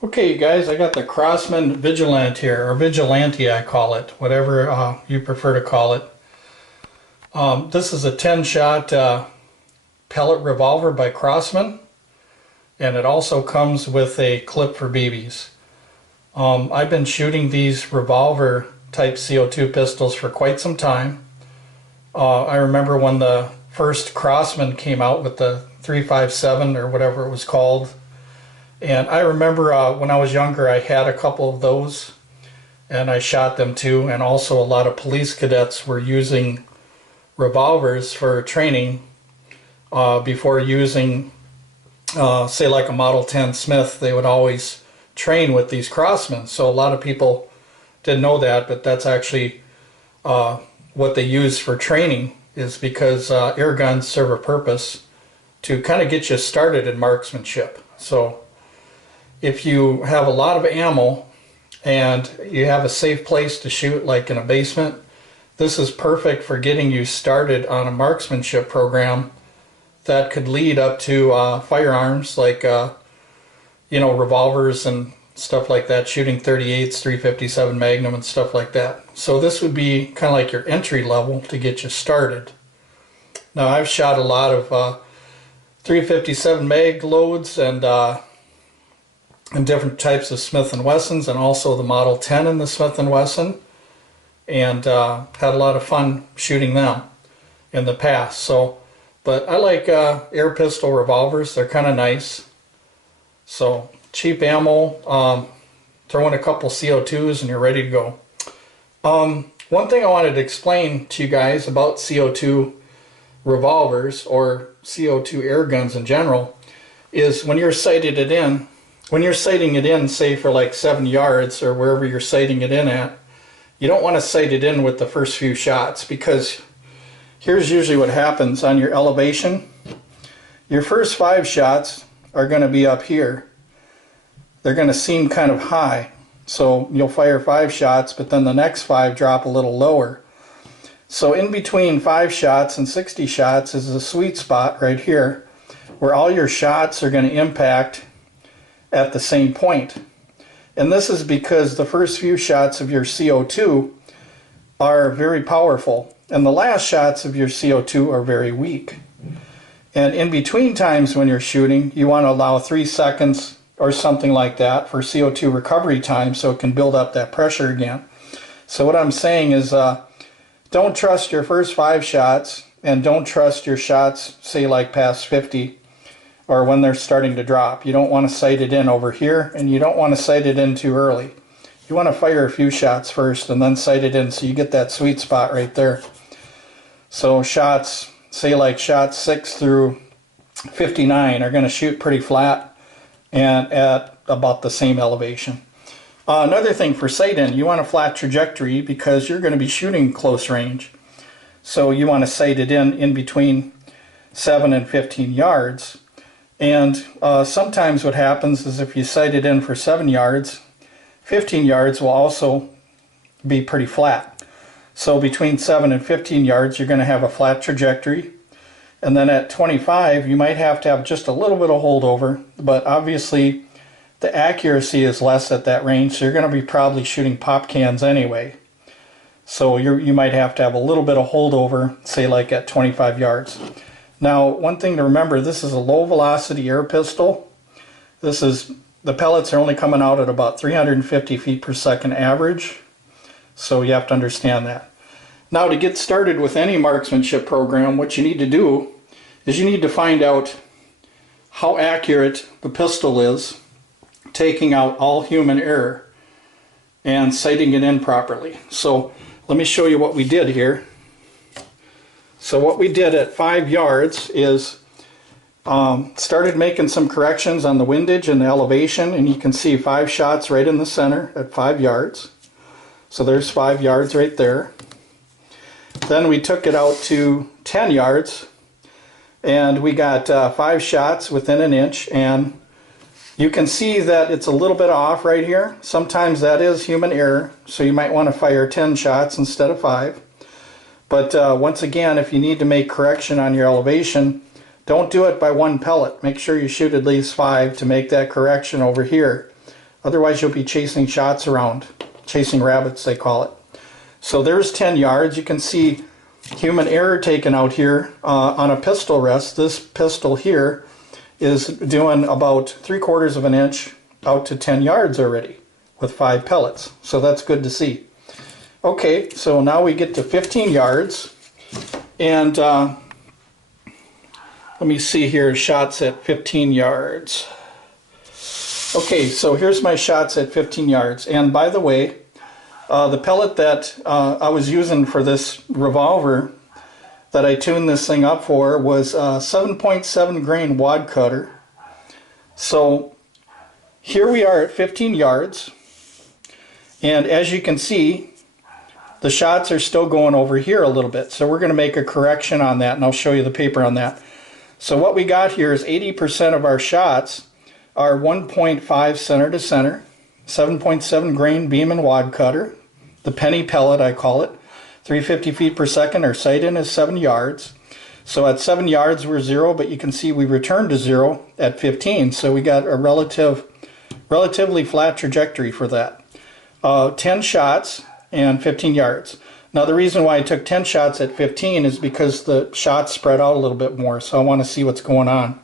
Okay, you guys, I got the Crosman Vigilante here, or Vigilante I call it, whatever you prefer to call it. This is a 10-shot pellet revolver by Crosman, and it also comes with a clip for BBs. I've been shooting these revolver type CO2 pistols for quite some time. I remember when the first Crosman came out with the 357 or whatever it was called. And I remember when I was younger, I had a couple of those, and I shot them too. And also a lot of police cadets were using revolvers for training before using, say, like a Model 10 Smith. They would always train with these Crosman. So a lot of people didn't know that, but that's actually what they use for training, is because air guns serve a purpose to kind of get you started in marksmanship. So if you have a lot of ammo and you have a safe place to shoot, like in a basement, this is perfect for getting you started on a marksmanship program that could lead up to firearms like revolvers and stuff like that, shooting 38s, 357 Magnum and stuff like that. So this would be kind of like your entry level to get you started. Now, I've shot a lot of 357 mag loads and different types of Smith & Wessons, and also the Model 10 in the Smith & Wesson, and had a lot of fun shooting them in the past. So, but I like air pistol revolvers. They're kind of nice. So cheap ammo, throw in a couple CO2s and you're ready to go. One thing I wanted to explain to you guys about CO2 revolvers, or CO2 air guns in general, is when you're sighting it in, say for like 7 yards or wherever you're sighting it in at, you don't want to sight it in with the first few shots, because here's usually what happens on your elevation. Your first 5 shots are going to be up here. They're going to seem kind of high. So you'll fire 5 shots, but then the next 5 drop a little lower. So in between 5 shots and 60 shots is a sweet spot right here, where all your shots are going to impact at the same point. And this is because the first few shots of your CO2 are very powerful, and the last shots of your CO2 are very weak. And in between times when you're shooting, you want to allow 3 seconds or something like that for CO2 recovery time, so it can build up that pressure again. So what I'm saying is, don't trust your first 5 shots, and don't trust your shots, say like past 50, or when they're starting to drop. You don't want to sight it in over here, and you don't want to sight it in too early. You want to fire a few shots first and then sight it in, so you get that sweet spot right there. So shots, say like shots 6 through 59 are going to shoot pretty flat and at about the same elevation. Another thing for sight in, you want a flat trajectory because you're going to be shooting close range. So you want to sight it in between 7 and 15 yards. And sometimes what happens is, if you sight it in for 7 yards, 15 yards will also be pretty flat. So between 7 and 15 yards, you're going to have a flat trajectory. And then at 25, you might have to have just a little bit of holdover, but obviously the accuracy is less at that range, so you're going to be probably shooting pop cans anyway. So you might have to have a little bit of holdover, say like at 25 yards. Now, one thing to remember, this is a low velocity air pistol. The pellets are only coming out at about 350 feet per second average, so you have to understand that. Now, to get started with any marksmanship program, what you need to do is you need to find out how accurate the pistol is, taking out all human error and sighting it in properly. So let me show you what we did here. So what we did at 5 yards is started making some corrections on the windage and the elevation, and you can see 5 shots right in the center at 5 yards. So there's 5 yards right there. Then we took it out to 10 yards, and we got 5 shots within an inch, and you can see that it's a little bit off right here. Sometimes that is human error, so you might want to fire 10 shots instead of 5. But once again, if you need to make correction on your elevation, don't do it by 1 pellet. Make sure you shoot at least 5 to make that correction over here. Otherwise you'll be chasing shots around, chasing rabbits they call it. So there's 10 yards. You can see human error taken out here on a pistol rest. This pistol here is doing about 3/4 of an inch out to 10 yards already with 5 pellets. So that's good to see. Okay, so now we get to 15 yards. And let me see here, shots at 15 yards. Okay, so here's my shots at 15 yards. And by the way, the pellet that I was using for this revolver that I tuned this thing up for was a 7.7 grain wad cutter. So here we are at 15 yards, and as you can see, the shots are still going over here a little bit. So we're going to make a correction on that, and I'll show you the paper on that. So what we got here is 80% of our shots are 1.5 center to center, 7.7 grain beeman wad cutter, the penny pellet I call it, 350 feet per second. Our sight in is 7 yards. So at 7 yards we're 0, but you can see we returned to 0 at 15. So we got a relatively flat trajectory for that. 10 shots and 15 yards. Now the reason why I took 10 shots at 15 is because the shots spread out a little bit more, so I want to see what's going on.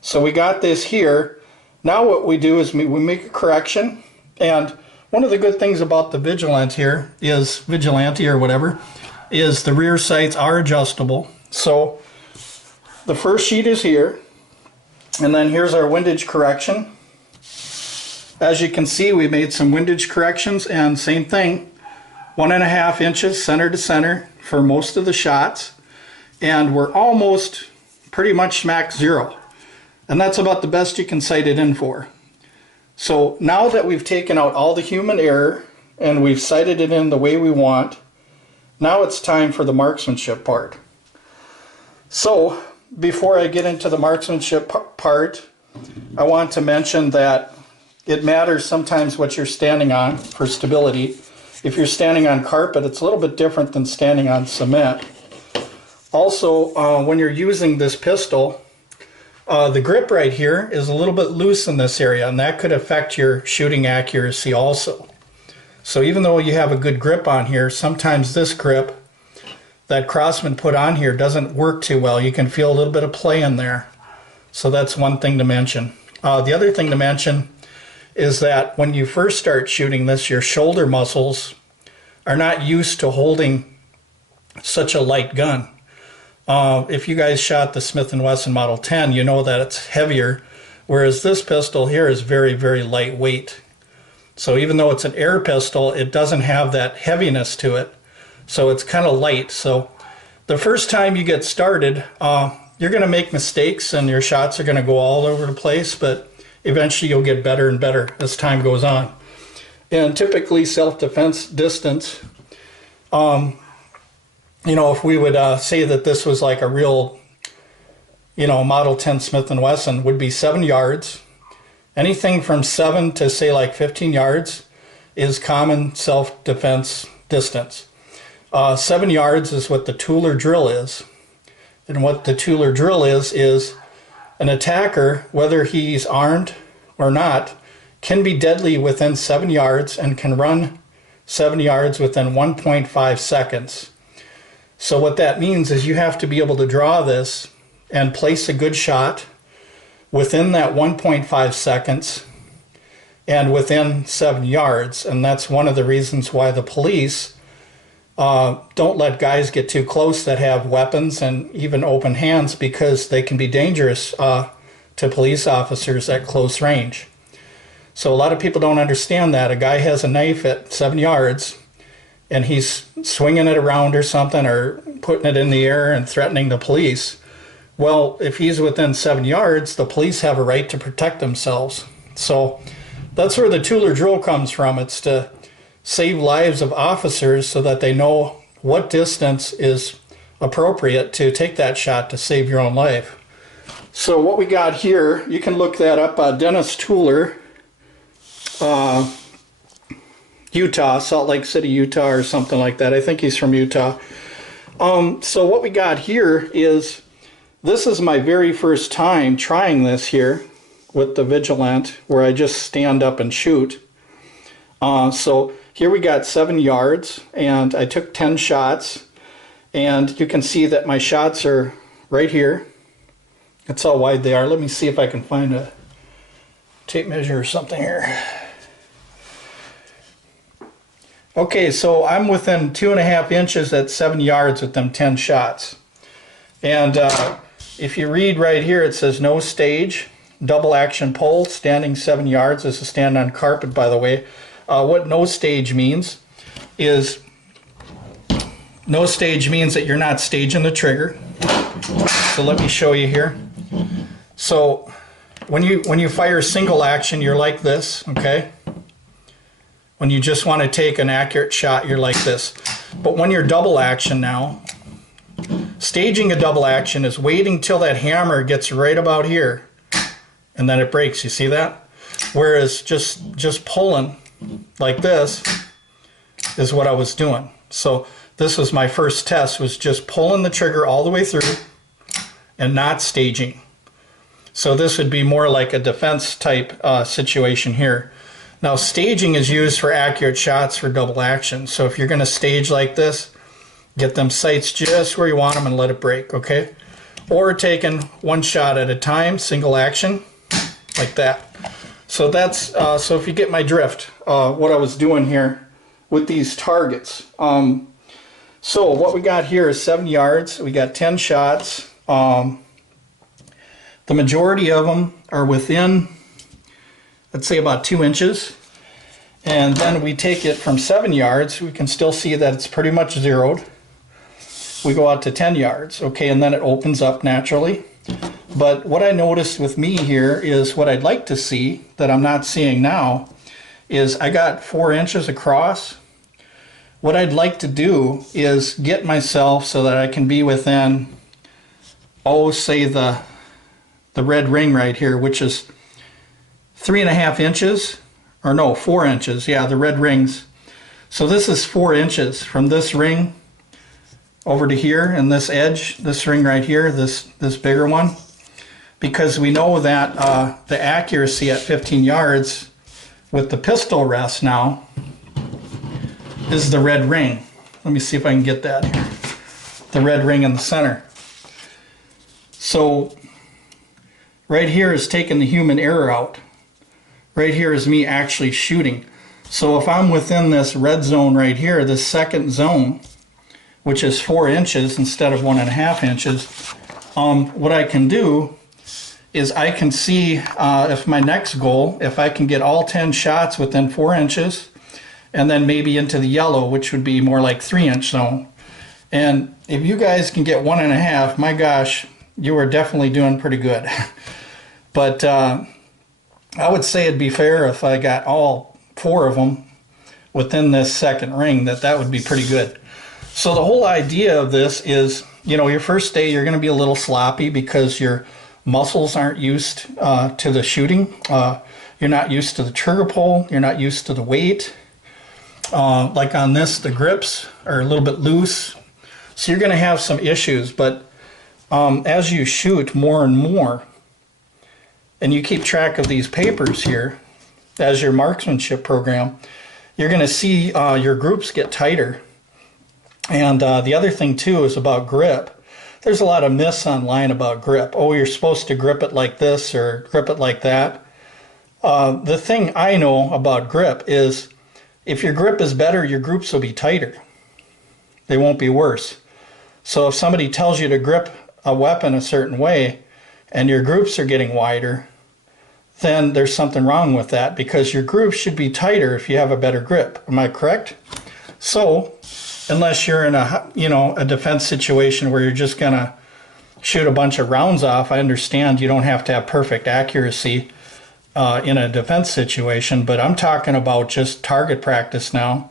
So we got this here. Now what we do is we make a correction, and one of the good things about the Vigilante here is, Vigilante or whatever, is the rear sights are adjustable. So the first sheet is here, and then here's our windage correction. As you can see, we made some windage corrections, and same thing, 1.5 inches center to center for most of the shots, and we're almost pretty much smack 0, and that's about the best you can sight it in for. So now that we've taken out all the human error and we've sighted it in the way we want, now it's time for the marksmanship part. So before I get into the marksmanship part, I want to mention that it matters sometimes what you're standing on for stability. If you're standing on carpet, it's a little bit different than standing on cement. Also, when you're using this pistol, the grip right here is a little bit loose in this area, and that could affect your shooting accuracy also. So even though you have a good grip on here, sometimes this grip that Crosman put on here doesn't work too well. You can feel a little bit of play in there. So that's one thing to mention. The other thing to mention is that when you first start shooting this, your shoulder muscles are not used to holding such a light gun. If you guys shot the Smith & Wesson Model 10, you know that it's heavier, whereas this pistol here is very, very lightweight. So even though it's an air pistol, it doesn't have that heaviness to it. So it's kind of light. So the first time you get started, you're going to make mistakes and your shots are going to go all over the place, but eventually you'll get better and better as time goes on. And typically self-defense distance, you know, if we would say that this was like a real, you know, Model 10 Smith & Wesson, would be 7 yards. Anything from 7 to say like 15 yards is common self-defense distance. 7 yards is what the tooler drill is. And what the tooler drill is an attacker, whether he's armed or not, can be deadly within 7 yards and can run 7 yards within 1.5 seconds. So what that means is you have to be able to draw this and place a good shot within that 1.5 seconds and within 7 yards. And that's one of the reasons why the police don't let guys get too close that have weapons and even open hands, because they can be dangerous to police officers at close range. So a lot of people don't understand that. A guy has a knife at 7 yards and he's swinging it around or something, or putting it in the air and threatening the police. Well, if he's within 7 yards, the police have a right to protect themselves. So that's where the tooler drill comes from. It's to save lives of officers so that they know what distance is appropriate to take that shot to save your own life. So what we got here, you can look that up, Dennis Tooler, Utah, Salt Lake City, Utah, or something like that. I think he's from Utah. So what we got here is, this is my very first time trying this here. with the Vigilante where I just stand up and shoot. So here we got 7 yards, and I took 10 shots, and you can see that my shots are right here. That's how wide they are. Let me see if I can find a tape measure or something here. Okay, so I'm within 2.5 inches at 7 yards with them 10 shots. And if you read right here, it says no stage, double action pole, standing 7 yards. This is stand on carpet, by the way. What no stage means is, no stage means that you're not staging the trigger. So let me show you here. So when you fire single action, you're like this, okay? When you just want to take an accurate shot, you're like this. But when you're double action now, staging a double action is waiting till that hammer gets right about here, and then it breaks. You see that? Whereas just pulling like this is what I was doing. So this was my first test, was just pulling the trigger all the way through and not staging. So this would be more like a defense type situation here. Now staging is used for accurate shots for double action. So if you're going to stage like this, get them sights just where you want them and let it break, okay? Or taking one shot at a time, single action, like that. So that's so if you get my drift, what I was doing here with these targets. So what we got here is 7 yards. We got 10 shots. The majority of them are within, let's say, about 2 inches. And then we take it from 7 yards. We can still see that it's pretty much zeroed. We go out to 10 yards, okay, and then it opens up naturally. But what I noticed with me here is what I'd like to see, that I'm not seeing now, is I got 4 inches across. What I'd like to do is get myself so that I can be within, oh, say the red ring right here, which is 3.5 inches, or no, 4 inches, yeah, the red rings. So this is 4 inches from this ring over to here, and this edge, this ring right here, this bigger one, because we know that the accuracy at 15 yards with the pistol rest now is the red ring. Let me see if I can get that here. The red ring in the center. So right here is taking the human error out. Right here is me actually shooting. So if I'm within this red zone right here, this second zone, which is 4 inches instead of 1.5 inches, what I can do is I can see if my next goal, if I can get all 10 shots within 4 inches, and then maybe into the yellow, which would be more like 3-inch zone. And if you guys can get 1.5, my gosh, you are definitely doing pretty good. But I would say it'd be fair if I got all 4 of them within this second ring, that would be pretty good. So the whole idea of this is, you know, your first day you're going to be a little sloppy because your muscles aren't used to the shooting. You're not used to the trigger pull. You're not used to the weight. Like on this, the grips are a little bit loose. So you're going to have some issues. But as you shoot more and more, and you keep track of these papers here as your marksmanship program, you're going to see your groups get tighter. And the other thing too is about grip. There's a lot of myths online about grip. Oh, you're supposed to grip it like this or grip it like that. The thing I know about grip is if your grip is better, your groups will be tighter. They won't be worse. So if somebody tells you to grip a weapon a certain way and your groups are getting wider, then there's something wrong with that, because your groups should be tighter if you have a better grip. Am I correct? So unless you're in a defense situation where you're just gonna shoot a bunch of rounds off, I understand you don't have to have perfect accuracy in a defense situation, but I'm talking about just target practice now,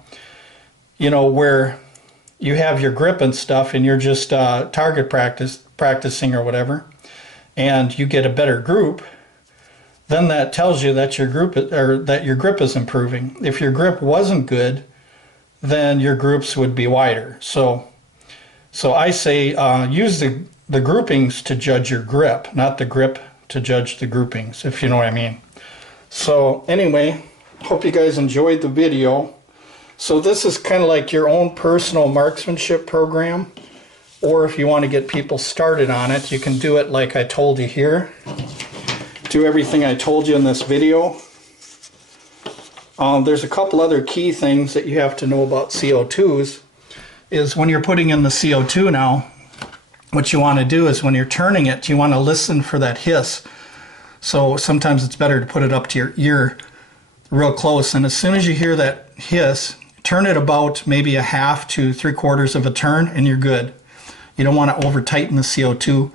you know, where you have your grip and stuff and you're just target practicing or whatever, and you get a better group, then that tells you that your grip is improving. If your grip wasn't good, then your groups would be wider. So I say use the groupings to judge your grip, not the grip to judge the groupings, if you know what I mean. So anyway, hope you guys enjoyed the video. So this is kind of like your own personal marksmanship program, or if you want to get people started on it, you can do it like I told you here. Do everything I told you in this video. There's a couple other key things that you have to know about CO2s. Is when you're putting in the CO2 now, what you want to do is when you're turning it, you want to listen for that hiss. So sometimes it's better to put it up to your ear real close, and as soon as you hear that hiss, turn it about maybe 1/2 to 3/4 of a turn and you're good. You don't want to over tighten the CO2.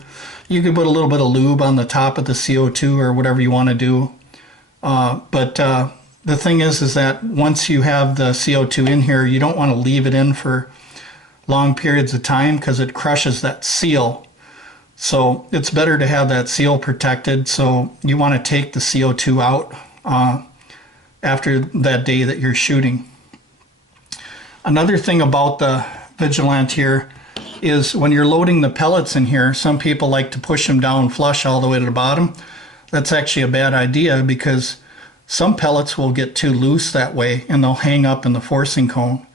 You can put a little bit of lube on the top of the CO2 or whatever you want to do. But the thing is that once you have the CO2 in here, you don't want to leave it in for long periods of time because it crushes that seal. So it's better to have that seal protected. So you want to take the CO2 out after that day that you're shooting. Another thing about the Vigilante here is when you're loading the pellets in here, some people like to push them down flush all the way to the bottom. That's actually a bad idea because some pellets will get too loose that way and they'll hang up in the forcing cone.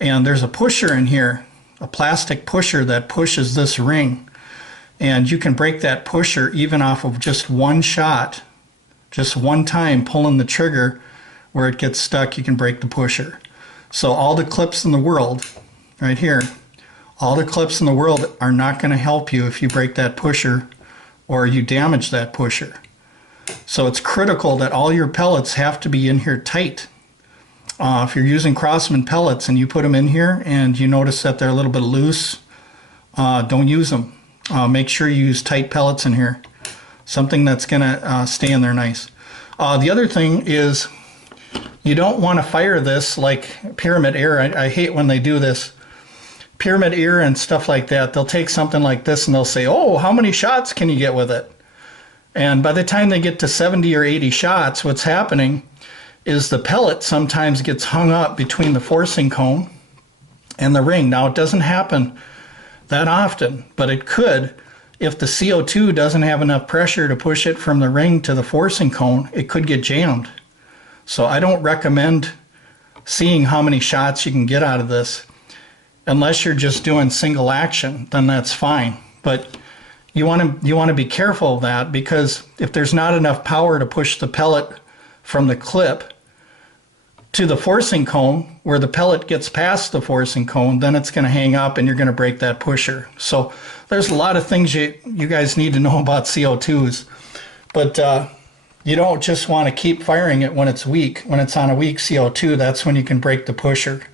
And there's a pusher in here, a plastic pusher that pushes this ring. And you can break that pusher even off of just one shot, just one time pulling the trigger where it gets stuck, you can break the pusher. So all the clips in the world, right here, all the clips in the world are not going to help you if you break that pusher or you damage that pusher. So it's critical that all your pellets have to be in here tight. If you're using Crosman pellets and you put them in here and you notice that they're a little bit loose, don't use them. Make sure you use tight pellets in here. Something that's going to stay in there nice. The other thing is you don't want to fire this like pyramid air. I hate when they do this. Pyramid ear and stuff like that, they'll take something like this and they'll say, oh, how many shots can you get with it? And by the time they get to 70 or 80 shots, what's happening is the pellet sometimes gets hung up between the forcing cone and the ring. Now, it doesn't happen that often, but it could. If the CO2 doesn't have enough pressure to push it from the ring to the forcing cone, it could get jammed. So I don't recommend seeing how many shots you can get out of this. Unless you're just doing single action, then that's fine. But you want to be careful of that, because if there's not enough power to push the pellet from the clip to the forcing cone, where the pellet gets past the forcing cone, then it's going to hang up and you're going to break that pusher. So there's a lot of things you guys need to know about CO2s. But you don't just want to keep firing it when it's weak. When it's on a weak CO2, that's when you can break the pusher.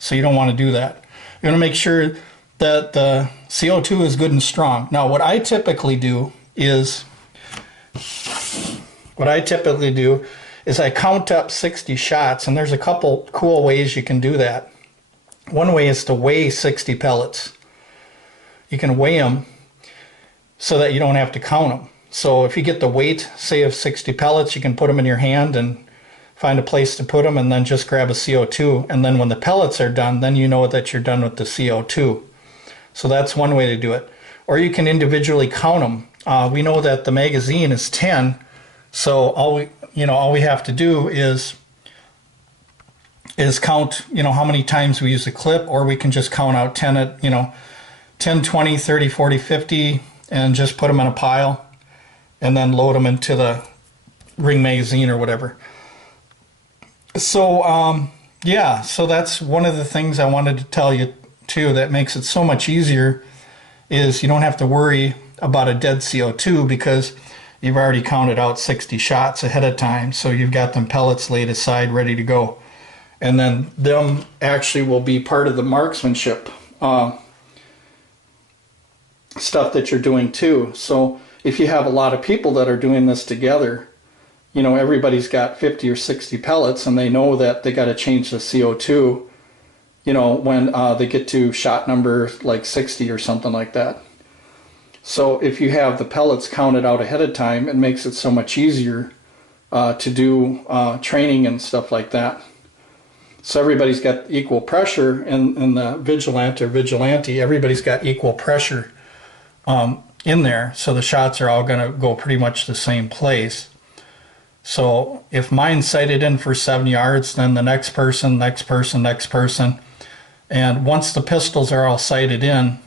So you don't want to do that. You want to make sure that the CO2 is good and strong. Now, what I typically do is I count up 60 shots, and there's a couple cool ways you can do that. One way is to weigh 60 pellets. You can weigh them so that you don't have to count them. So if you get the weight, say, of 60 pellets, you can put them in your hand and find a place to put them, and then just grab a CO2, and then when the pellets are done, then you know that you're done with the CO2. So that's one way to do it. Or you can individually count them. We know that the magazine is 10, so all we have to do is count how many times we use the clip, or we can just count out 10 at 10, 20, 30, 40, 50, and just put them in a pile and then load them into the ring magazine or whatever. So yeah, so that's one of the things I wanted to tell you too that makes it so much easier, is you don't have to worry about a dead CO2 because you've already counted out 60 shots ahead of time. So you've got them pellets laid aside ready to go, and then them actually will be part of the marksmanship stuff that you're doing too. So if you have a lot of people that are doing this together, everybody's got 50 or 60 pellets, and they know that they got to change the CO2, when they get to shot number like 60 or something like that. So if you have the pellets counted out ahead of time, it makes it so much easier to do training and stuff like that. So everybody's got equal pressure in the Vigilante, everybody's got equal pressure in there, so the shots are all going to go pretty much the same place. So if mine's sighted in for 7 yards, then the next person, next person, next person, and once the pistols are all sighted in,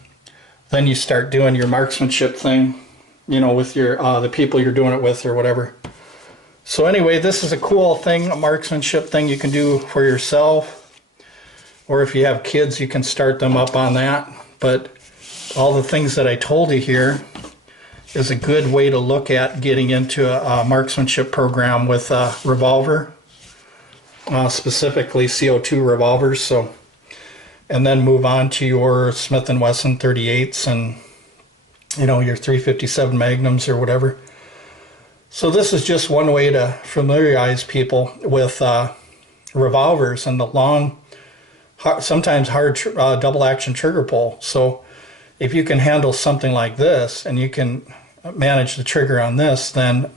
then you start doing your marksmanship thing, you know, with your the people you're doing it with or whatever. So anyway, this is a cool thing, a marksmanship thing you can do for yourself, or if you have kids, you can start them up on that. But all the things that I told you here is a good way to look at getting into a marksmanship program with a revolver, specifically CO2 revolvers. So, and then move on to your Smith & Wesson 38s and, you know, your 357 Magnums or whatever. So this is just one way to familiarize people with revolvers and the long, sometimes hard double action trigger pull. So if you can handle something like this and you can manage the trigger on this, then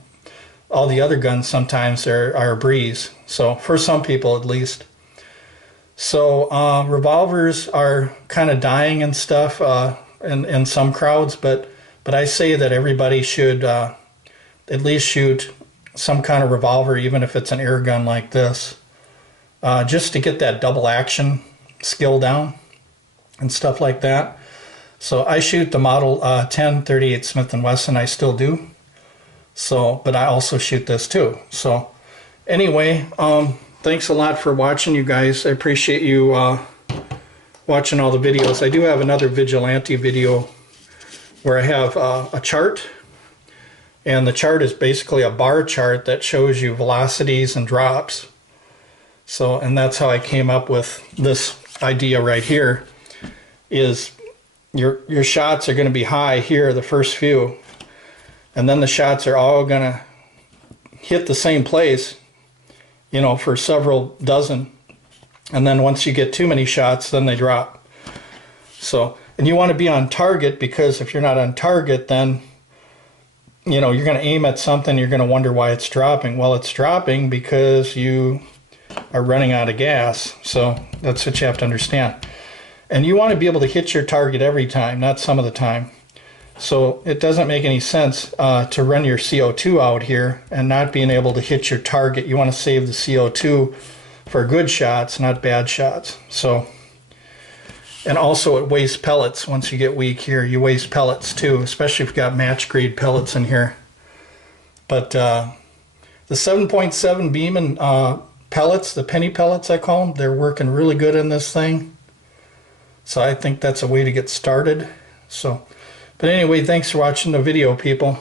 all the other guns sometimes are a breeze. So for some people at least. So revolvers are kind of dying and stuff in some crowds, but I say that everybody should at least shoot some kind of revolver, even if it's an air gun like this, just to get that double action skill down and stuff like that. So I shoot the Model 10 38 Smith & Wesson, I still do. So, but I also shoot this too. So anyway, thanks a lot for watching, you guys. I appreciate you watching all the videos. I do have another Vigilante video where I have a chart, and the chart is basically a bar chart that shows you velocities and drops. So, and that's how I came up with this idea right here, is your shots are going to be high here, the first few, and then the shots are all going to hit the same place, you know, for several dozen, and then once you get too many shots, then they drop. So, and you want to be on target, because if you're not on target, then, you know, you're going to aim at something, you're going to wonder why it's dropping. Well, it's dropping because you are running out of gas. So that's what you have to understand. And you want to be able to hit your target every time, not some of the time. So it doesn't make any sense to run your CO2 out here and not being able to hit your target. You want to save the CO2 for good shots, not bad shots. So, and also it wastes pellets. Once you get weak here, you waste pellets too, especially if you've got match grade pellets in here. But the 7.7 beeman pellets, the penny pellets I call them, they're working really good in this thing. So I think that's a way to get started. So, but anyway, thanks for watching the video, people.